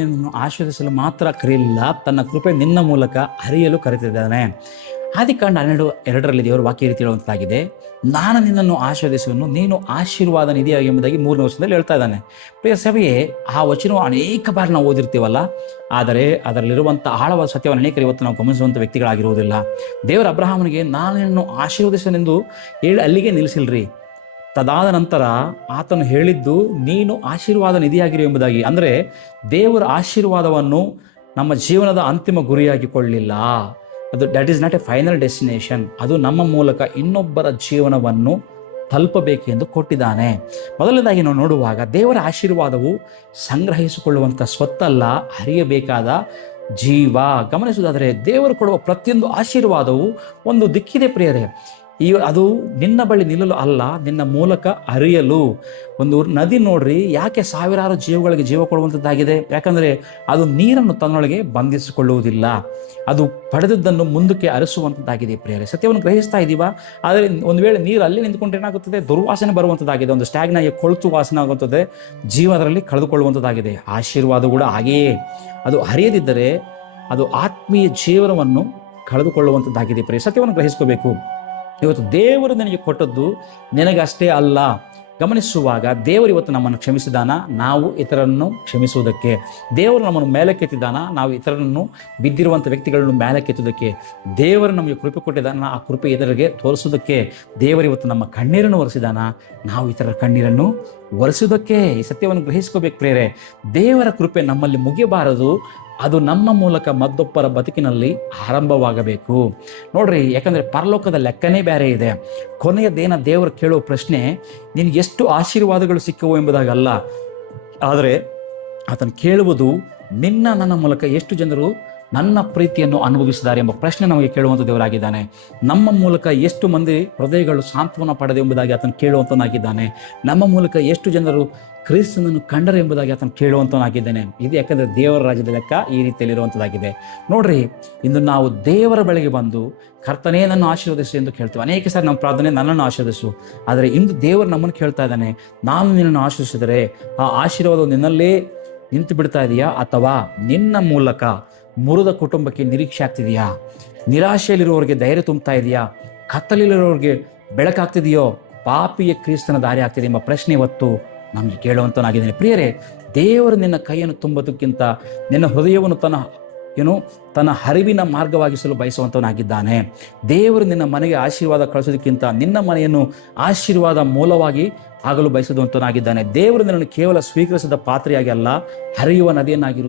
ನಿನ್ನನ್ನು ಆಶೀರ್ವದಿಸಲು ಮಾತ್ರ ಕರೆಯಲಿಲ್ಲ, ತನ್ನ ಕೃಪೆ ನಿನ್ನ ಮೂಲಕ ಹರಿಯಲು ಕರೆತಿದ್ದಾನೆ. ಆದಿಕಾಂಡ 12:2 ದೇವರು ವಾಕ್ಯ ರೀತಿ ಹೇಳುವಂತಾಗಿದೆ, ನಾನು ನಿನ್ನನ್ನು ಆಶೀರ್ವದಿಸುವನು, ನೀನು ಆಶೀರ್ವಾದ ನಿಧಿಯಾಗಿ ಎಂಬುದಾಗಿ 3ನೇ ವರ್ಷದಲ್ಲಿ ಹೇಳ್ತಾ ಇದ್ದಾನೆ. ಪ್ರಿಯ ಸಭೆಯೇ, ಆ ವಚನವು ಅನೇಕ ಬಾರಿ ನಾವು ಓದಿರ್ತೀವಲ್ಲ, ಆದರೆ ಅದರಲ್ಲಿರುವಂಥ ಆಳವಾದ ಸತ್ಯವನ್ನು ಅನೇಕರು ಇವತ್ತು ನಾವು ಗಮನಿಸುವಂಥ ವ್ಯಕ್ತಿಗಳಾಗಿರುವುದಿಲ್ಲ. ದೇವರ ಅಬ್ರಹಾಮನಿಗೆ ನಾನು ನಿನ್ನನ್ನು ಆಶೀರ್ವದಿಸುವೆನೆಂದು ಹೇಳಿ ಅಲ್ಲಿಗೆ ನಿಲ್ಲಿಸಿಲ್ರಿ. ತದಾದ ನಂತರ ಆತನು ಹೇಳಿದ್ದು ನೀನು ಆಶೀರ್ವಾದ ನಿಧಿಯಾಗಿರು ಎಂಬುದಾಗಿ. ಅಂದರೆ ದೇವರ ಆಶೀರ್ವಾದವನ್ನು ನಮ್ಮ ಜೀವನದ ಅಂತಿಮ ಗುರಿಯಾಗಿಕೊಳ್ಳಲಿಲ್ಲ. That is not a final destination. ಅದು ನಮ್ಮ ಮೂಲಕ ಇನ್ನೊಬ್ಬರ ಜೀವನವನ್ನು ತಲುಪಬೇಕೆಂದು ಕೊಟ್ಟಿದ್ದಾನೆ. ಮೊದಲನೇದಾಗಿ ನಾವು ನೋಡುವಾಗ ದೇವರ ಆಶೀರ್ವಾದವು ಸಂಗ್ರಹಿಸಿಕೊಳ್ಳುವಂಥ ಸ್ವತ್ತಲ್ಲ, ಹರಿಯಬೇಕಾದ ಜೀವ. ಗಮನಿಸುವುದಾದರೆ ದೇವರು ಕೊಡುವ ಪ್ರತಿಯೊಂದು ಆಶೀರ್ವಾದವು ಒಂದು ದಿಕ್ಕಿದೆ ಪ್ರಿಯರೇ. ಅದು ನಿನ್ನ ಬಳಿ ನಿಲ್ಲಲು ಅಲ್ಲ, ನಿನ್ನ ಮೂಲಕ ಹರಿಯಲು. ಒಂದು ನದಿ ನೋಡ್ರಿ, ಯಾಕೆ ಸಾವಿರಾರು ಜೀವಗಳಿಗೆ ಜೀವ ಕೊಡುವಂಥದ್ದಾಗಿದೆ? ಯಾಕಂದರೆ ಅದು ನೀರನ್ನು ತನ್ನೊಳಗೆ ಬಂಧಿಸಿಕೊಳ್ಳುವುದಿಲ್ಲ, ಅದು ಪಡೆದದ್ದನ್ನು ಮುಂದಕ್ಕೆ ಹರಿಸುವಂಥದ್ದಾಗಿದೆ ಪ್ರಿಯರೇ. ಸತ್ಯವನ್ನು ಗ್ರಹಿಸ್ತಾ ಇದ್ದೀವಾ? ಆದರೆ ಒಂದು ವೇಳೆ ನೀರು ಅಲ್ಲಿ ನಿಂತ್ಕೊಂಡ್ರೆ ಏನಾಗುತ್ತದೆ? ದುರ್ವಾಸನೆ ಬರುವಂಥದ್ದಾಗಿದೆ, ಒಂದು ಸ್ಟ್ಯಾಗ್ನಾಗಿ ಕೊಳ್ತು ವಾಸನೆ ಆಗುತ್ತದೆ, ಜೀವನದಲ್ಲಿ ಕಳೆದುಕೊಳ್ಳುವಂಥದ್ದಾಗಿದೆ. ಆಶೀರ್ವಾದ ಕೂಡ ಹಾಗೆಯೇ, ಅದು ಹರಿಯದಿದ್ದರೆ ಅದು ಆತ್ಮೀಯ ಜೀವನವನ್ನು ಕಳೆದುಕೊಳ್ಳುವಂಥದ್ದಾಗಿದೆ ಪ್ರಿಯ. ಸತ್ಯವನ್ನು ಗ್ರಹಿಸ್ಕೋಬೇಕು. ಇವತ್ತು ದೇವರು ನಿನಗೆ ಕೊಟ್ಟದ್ದು ನಿನಗಷ್ಟೇ ಅಲ್ಲ. ಗಮನಿಸುವಾಗ ದೇವರು ಇವತ್ತು ನಮ್ಮನ್ನು ಕ್ಷಮಿಸಿದಾನ, ನಾವು ಇತರರನ್ನು ಕ್ಷಮಿಸುವುದಕ್ಕೆ. ದೇವರು ನಮ್ಮನ್ನು ಮೇಲಕ್ಕೆತ್ತಿದ್ದಾನ, ನಾವು ಇತರರನ್ನು ಬಿದ್ದಿರುವಂಥ ವ್ಯಕ್ತಿಗಳನ್ನು ಮೇಲಕ್ಕೆತ್ತುವುದಕ್ಕೆ. ದೇವರು ನಮಗೆ ಕೃಪೆ ಕೊಟ್ಟಿದ್ದಾನ, ಆ ಕೃಪೆ ಇತರರಿಗೆ ತೋರಿಸೋದಕ್ಕೆ. ದೇವರು ಇವತ್ತು ನಮ್ಮ ಕಣ್ಣೀರನ್ನು ಒರೆಸಿದಾನ, ನಾವು ಇತರರ ಕಣ್ಣೀರನ್ನು ಒರೆಸುವುದಕ್ಕೆ. ಈ ಸತ್ಯವನ್ನು ಗ್ರಹಿಸ್ಕೋಬೇಕು ಪ್ರೇರೆ. ದೇವರ ಕೃಪೆ ನಮ್ಮಲ್ಲಿ ಮುಗಿಯಬಾರದು, ಅದು ನಮ್ಮ ಮೂಲಕ ಮತ್ತೊಬ್ಬರ ಬದುಕಿನಲ್ಲಿ ಆರಂಭವಾಗಬೇಕು. ನೋಡ್ರಿ, ಯಾಕಂದರೆ ಪರಲೋಕದ ಲೆಕ್ಕನೇ ಬೇರೆ ಇದೆ. ಕೊನೆಯದೇನ ದೇವರು ಕೇಳುವ ಪ್ರಶ್ನೆ ನಿನಗೆ ಎಷ್ಟು ಆಶೀರ್ವಾದಗಳು ಸಿಕ್ಕವು ಎಂಬುದಾಗಲ್ಲ, ಆದರೆ ಆತನು ಕೇಳುವುದು ನನ್ನ ಮೂಲಕ ಎಷ್ಟು ಜನರು ನನ್ನ ಪ್ರೀತಿಯನ್ನು ಅನುಭವಿಸಿದ್ದಾರೆ ಎಂಬ ಪ್ರಶ್ನೆ ನಮಗೆ ಕೇಳುವಂಥ ದೇವರಾಗಿದ್ದಾನೆ. ನಮ್ಮ ಮೂಲಕ ಎಷ್ಟು ಮಂದಿ ಹೃದಯಗಳು ಸಾಂತ್ವನ ಪಡೆದೆ ಎಂಬುದಾಗಿ ಆತನು ಕೇಳುವಂತನಾಗಿದ್ದಾನೆ. ನಮ್ಮ ಮೂಲಕ ಎಷ್ಟು ಜನರು ಕ್ರಿಸ್ತನನ್ನು ಕಂಡರು ಎಂಬುದಾಗಿ ಆತನು ಕೇಳುವಂತನಾಗಿದ್ದಾನೆ. ಇದು ಯಾಕಂದರೆ ದೇವರ ರಾಜ್ಯದ ಲೆಕ್ಕ ಈ ರೀತಿಯಲ್ಲಿರುವಂಥದ್ದಾಗಿದೆ. ನೋಡ್ರಿ, ಇಂದು ನಾವು ದೇವರ ಬಳಿಗೆ ಬಂದು ಕರ್ತನೇ ನನ್ನ ಆಶೀರ್ವದಿಸು ಎಂದು ಕೇಳ್ತೀವಿ. ಅನೇಕ ಸಾರಿ ನಮ್ಮ ಪ್ರಾರ್ಥನೆ ನನ್ನನ್ನು ಆಶೀರ್ವದಿಸು. ಆದರೆ ಇಂದು ದೇವರು ನಮ್ಮನ್ನು ಕೇಳ್ತಾ ಇದ್ದಾನೆ, ನಾನು ನಿನ್ನನ್ನು ಆಶೀರ್ವದಿಸಿದರೆ ಆ ಆಶೀರ್ವಾದವು ನಿನ್ನಲ್ಲೇ ನಿಂತು ಬಿಡ್ತಾ ಇದೆಯಾ, ಅಥವಾ ನಿನ್ನ ಮೂಲಕ ಮುರಿದ ಕುಟುಂಬಕ್ಕೆ ನಿರೀಕ್ಷೆ ಆಗ್ತಿದೆಯಾ? ನಿರಾಶೆಯಲ್ಲಿರುವವರಿಗೆ ಧೈರ್ಯ ತುಂಬ್ತಾ ಇದೆಯಾ? ಕತ್ತಲಿರುವವರಿಗೆ ಬೆಳಕಾಗ್ತಿದೆಯೋ? ಪಾಪಿಯ ಕ್ರಿಸ್ತನ ದಾರಿ ಆಗ್ತಿದೆ ಎಂಬ ಪ್ರಶ್ನೆ ಇವತ್ತು ನಮಗೆ ಕೇಳುವಂತನಾಗಿದ್ದೇನೆ. ಪ್ರಿಯರೇ, ದೇವರು ನಿನ್ನ ಕೈಯನ್ನು ತುಂಬುವುದಕ್ಕಿಂತ ನಿನ್ನ ಹೃದಯವನ್ನು ತನ್ನ ಹರಿವಿನ ಮಾರ್ಗವಾಗಿಸಲು ಬಯಸುವಂತವನಾಗಿದ್ದಾನೆ. ದೇವರು ನಿನ್ನ ಮನೆಗೆ ಆಶೀರ್ವಾದ ಕಳಿಸೋದಕ್ಕಿಂತ ನಿನ್ನ ಮನೆಯನ್ನು ಆಶೀರ್ವಾದ ಮೂಲವಾಗಿ ಆಗಲು ಬಯಸುವಂತವನಾಗಿದ್ದಾನೆ. ದೇವರು ನಿನ್ನನ್ನು ಕೇವಲ ಸ್ವೀಕರಿಸಿದ ಪಾತ್ರೆಯಾಗಿ ಅಲ್ಲ, ಹರಿಯುವ ನದಿಯನ್ನಾಗಿರು